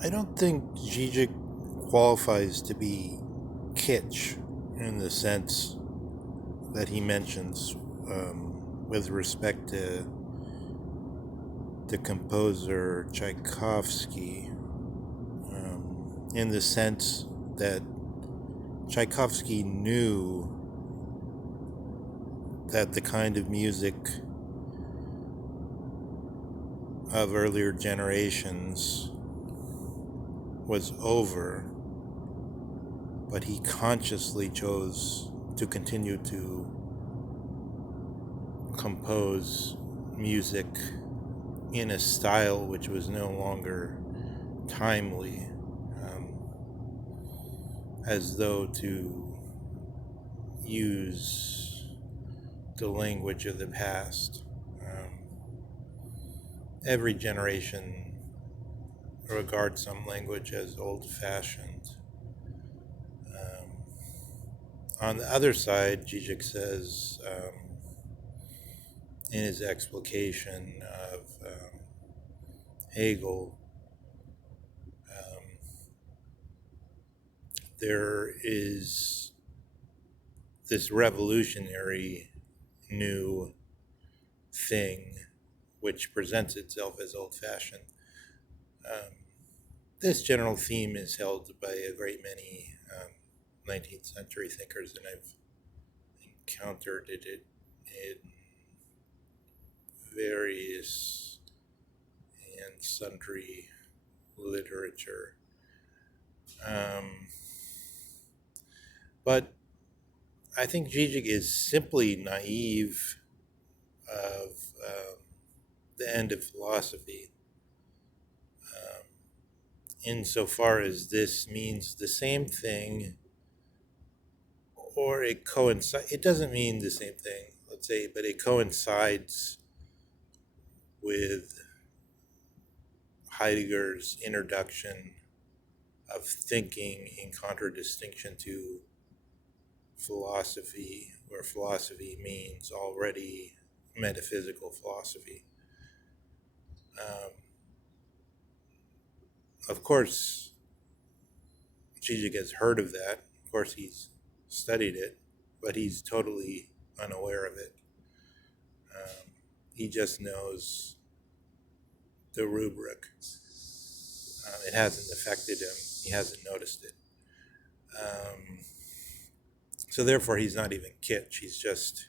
I don't think Zizek qualifies to be kitsch in the sense that he mentions with respect to the composer Tchaikovsky, in the sense that Tchaikovsky knew that the kind of music of earlier generations was over, but he consciously chose to continue to compose music in a style which was no longer timely, as though to use the language of the past. Every generation regards some language as old-fashioned. On the other side, Zizek says, in his explication of Hegel, there is this revolutionary new thing which presents itself as old-fashioned. This general theme is held by a great many 19th century thinkers, and I've encountered it in various and sundry literature. But I think Zizek is simply naive of the end of philosophy, insofar as this means the same thing, or it coincides. It doesn't mean the same thing, let's say, but it coincides with Heidegger's introduction of thinking in contradistinction to philosophy, where philosophy means already metaphysical philosophy. Of course, Zizek has heard of that. Of course, he's studied it, but he's totally unaware of it. He just knows the rubric. It hasn't affected him. He hasn't noticed it. So therefore, he's not even kitsch. He's just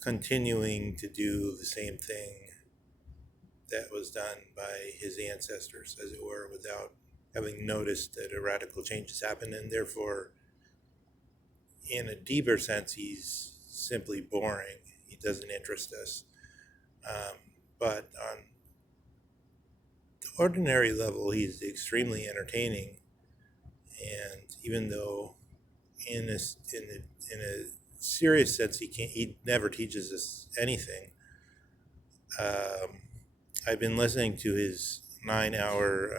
continuing to do the same thing that was done by his ancestors, as it were, without having noticed that a radical change has happened, and therefore, in a deeper sense, he's simply boring. He doesn't interest us. But on the ordinary level, he's extremely entertaining, and even though in a serious sense he never teaches us anything, I've been listening to his 9-hour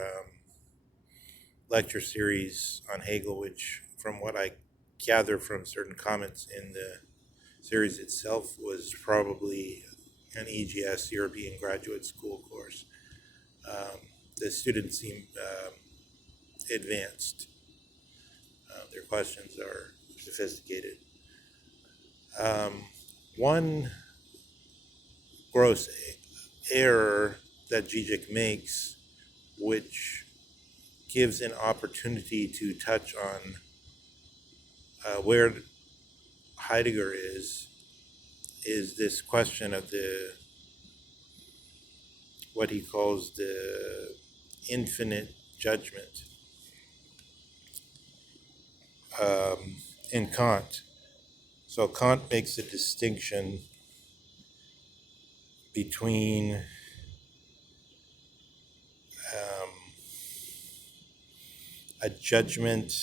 lecture series on Hegel, which, from what I gather from certain comments in the series itself, was probably an EGS, European Graduate School course. The students seem advanced. Their questions are sophisticated. One gross error that Zizek makes, which gives an opportunity to touch on where Heidegger is this question of what he calls the infinite judgment in Kant. So Kant makes a distinction between a judgment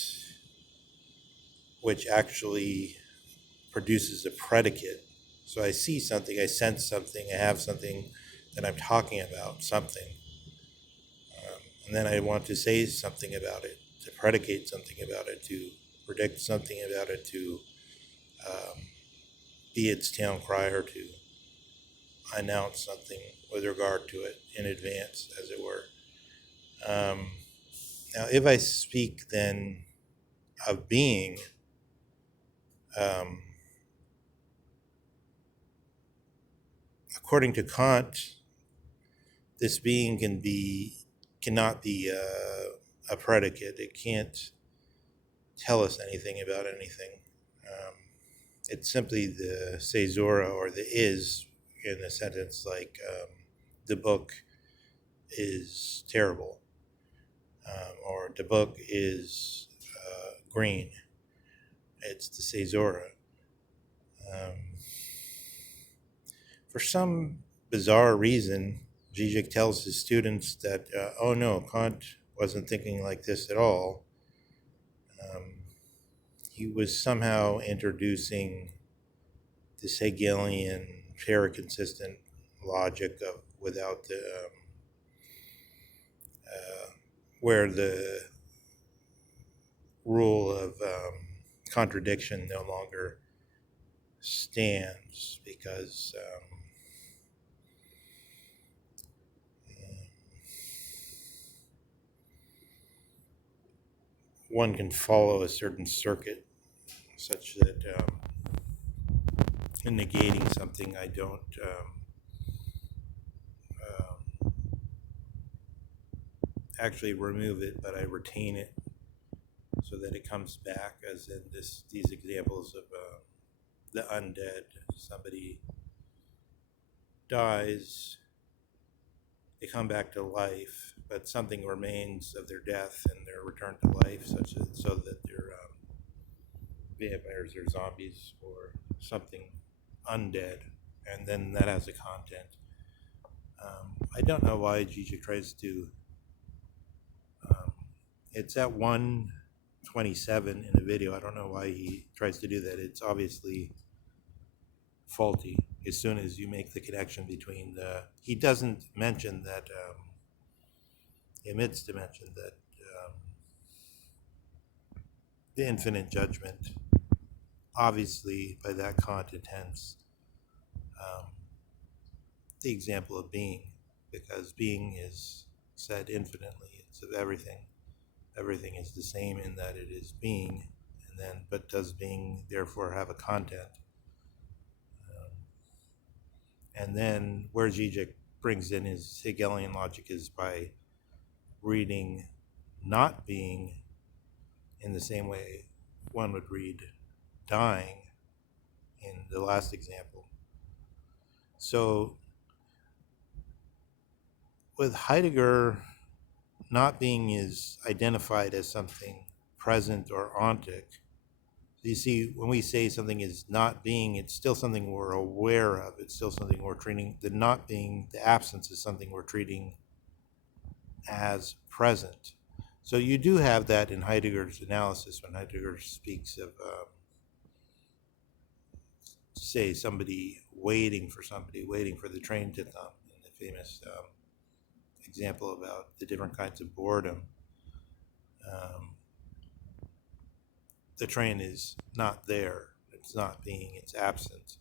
which actually produces a predicate. So I see something, I sense something, I have something that I'm talking about, something. And then I want to say something about it, to predicate something about it, to predict something about it, to be its town crier, to announce something with regard to it in advance, as it were. if I speak then of being, according to Kant, this being cannot be a predicate. It can't tell us anything about anything. It's simply the caesura, or the is, in a sentence like the book is terrible, or the book is green. It's the caesura. For some bizarre reason, Zizek tells his students that, oh no, Kant wasn't thinking like this at all. He was somehow introducing this Hegelian paraconsistent logic of without the where the rule of contradiction no longer stands, because one can follow a certain circuit such that in negating something, I don't actually remove it, but I retain it so that it comes back, as in these examples of the undead. Somebody dies, they come back to life, but something remains of their death and their return to life, so that they're vampires or zombies or something undead, and then that has a content. I don't know why Zizek tries to. It's at 1:27 in the video. I don't know why he tries to do that. It's obviously faulty. As soon as you make the connection between he doesn't mention that. He omits to mention that the infinite judgment, obviously by that Kant intends the example of being, because being is said infinitely. It's of everything. Everything is the same in that it is being, and then, but does being therefore have a content? And then where Zizek brings in his Hegelian logic is by reading not being in the same way one would read dying in the last example. So with Heidegger, not being is identified as something present or ontic. You see, when we say something is not being, it's still something we're aware of. It's still something we're treating. The not being, the absence, is something we're treating as present. So you do have that in Heidegger's analysis, when Heidegger speaks of, say, somebody waiting for the train to come, in the famous example about the different kinds of boredom. The train is not there. It's not being, it's absent.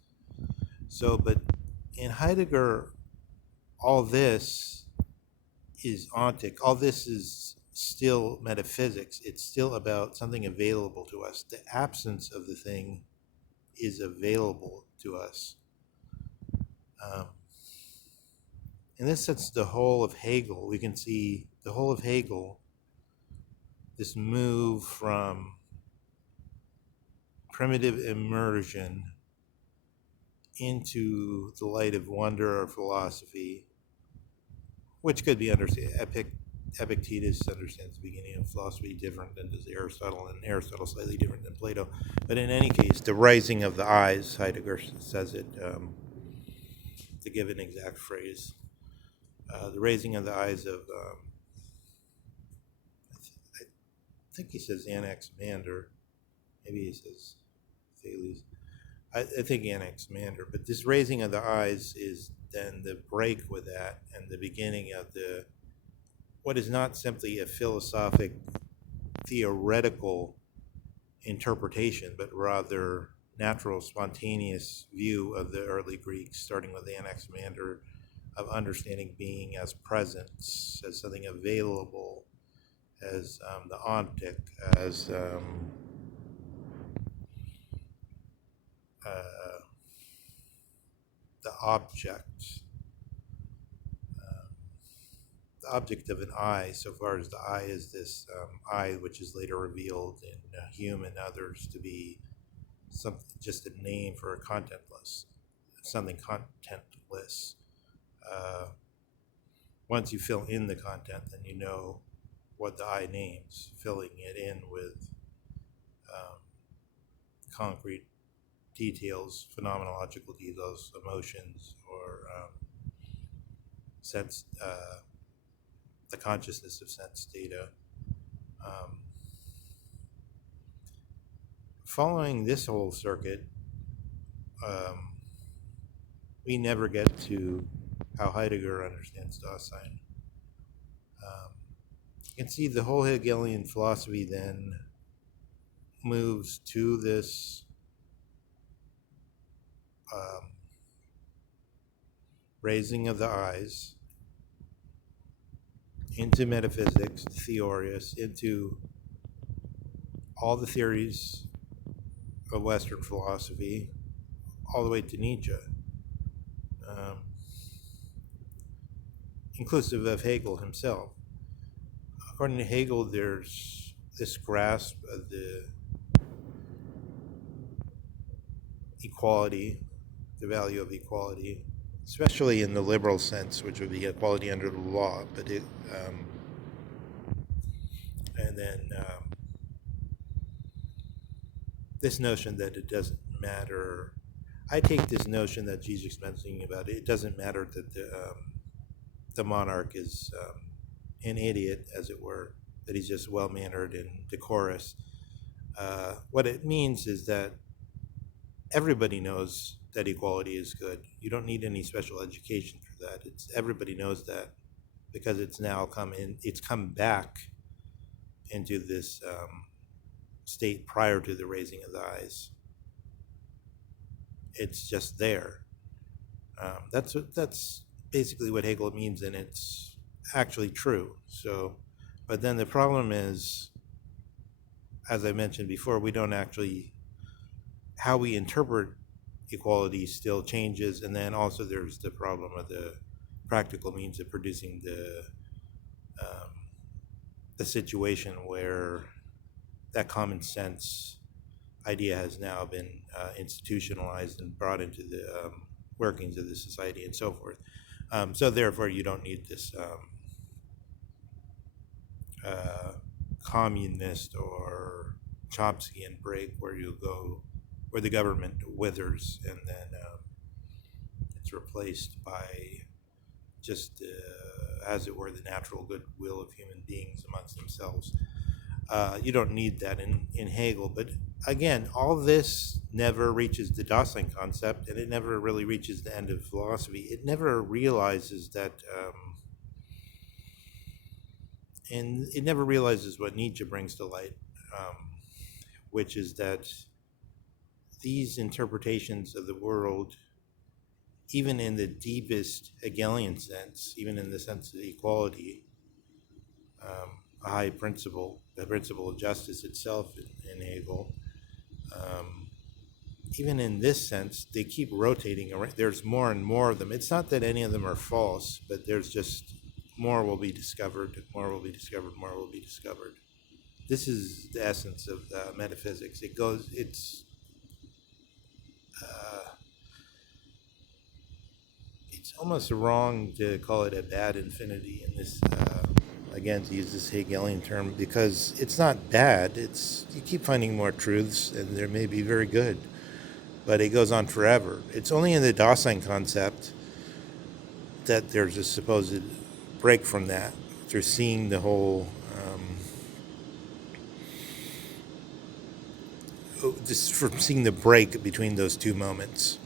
So, but in Heidegger, all this is ontic. All this is still metaphysics. It's still about something available to us. The absence of the thing is available to us. In this sense, the whole of Hegel, we can see the whole of Hegel, this move from primitive immersion into the light of wonder or philosophy, which could be understood. Epictetus understands the beginning of philosophy different than does Aristotle, and Aristotle slightly different than Plato. But in any case, the rising of the eyes, Heidegger says it, to give an exact phrase, the raising of the eyes of, I think he says Anaximander, maybe he says Thales. I think Anaximander, but this raising of the eyes is then the break with that, and the beginning of what is not simply a philosophic, theoretical interpretation, but rather natural, spontaneous view of the early Greeks, starting with Anaximander, of understanding being as presence, as something available, as the ontic, as the object. The object of an eye, so far as the eye is this eye, which is later revealed in Hume and others to be something, just a name for a contentless, something contentless. Once you fill in the content, then you know what the eye names, filling it in with concrete details, phenomenological details, emotions, or sense, the consciousness of sense data. Following this whole circuit, we never get to how Heidegger understands Dasein. You can see the whole Hegelian philosophy then moves to this raising of the eyes into metaphysics, theorius, into all the theories of Western philosophy, all the way to Nietzsche, inclusive of Hegel himself. According to Hegel, there's this grasp of the equality, the value of equality, especially in the liberal sense, which would be equality under the law, but it, and then this notion that it doesn't matter. I take this notion that Zizek's mentioning about it. It doesn't matter that the monarch is an idiot, as it were, that he's just well-mannered and decorous. What it means is that everybody knows that equality is good. You don't need any special education for that. Everybody knows that, because it's now come back into this state prior to the raising of the eyes. It's just there. That's basically what Hegel means, and it's actually true. So, but then the problem is, as I mentioned before, we don't actually, how we interpret equality still changes, and then also there's the problem of the practical means of producing the situation where that common sense idea has now been institutionalized and brought into the workings of the society and so forth. So therefore, you don't need this communist or Chomskyan break where you go, where the government withers and then it's replaced by just, as it were, the natural goodwill of human beings amongst themselves. You don't need that in Hegel. But again, all this never reaches the Dasein concept, and it never really reaches the end of philosophy. It never realizes that, and it never realizes what Nietzsche brings to light, which is that these interpretations of the world, even in the deepest Hegelian sense, even in the sense of equality, a high principle, the principle of justice itself in Hegel, even in this sense, they keep rotating around. There's more and more of them. It's not that any of them are false, but there's just more will be discovered, more will be discovered, more will be discovered. This is the essence of metaphysics. It's almost wrong to call it a bad infinity in this, again, to use this Hegelian term, because it's not bad. You keep finding more truths, and they may be very good, but it goes on forever. It's only in the Dasein concept that there's a supposed break from that, through seeing the whole, just from seeing the break between those two moments,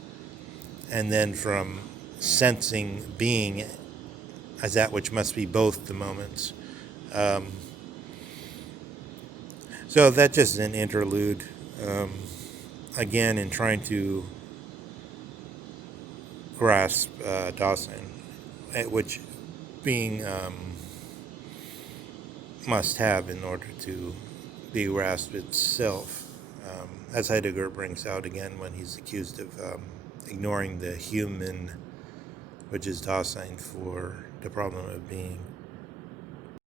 and then from sensing being as that which must be both the moments. So that's just an interlude, again, in trying to grasp Dasein, which being must have in order to be grasped itself. As Heidegger brings out again when he's accused of ignoring the human, which is Dasein, for the problem of being.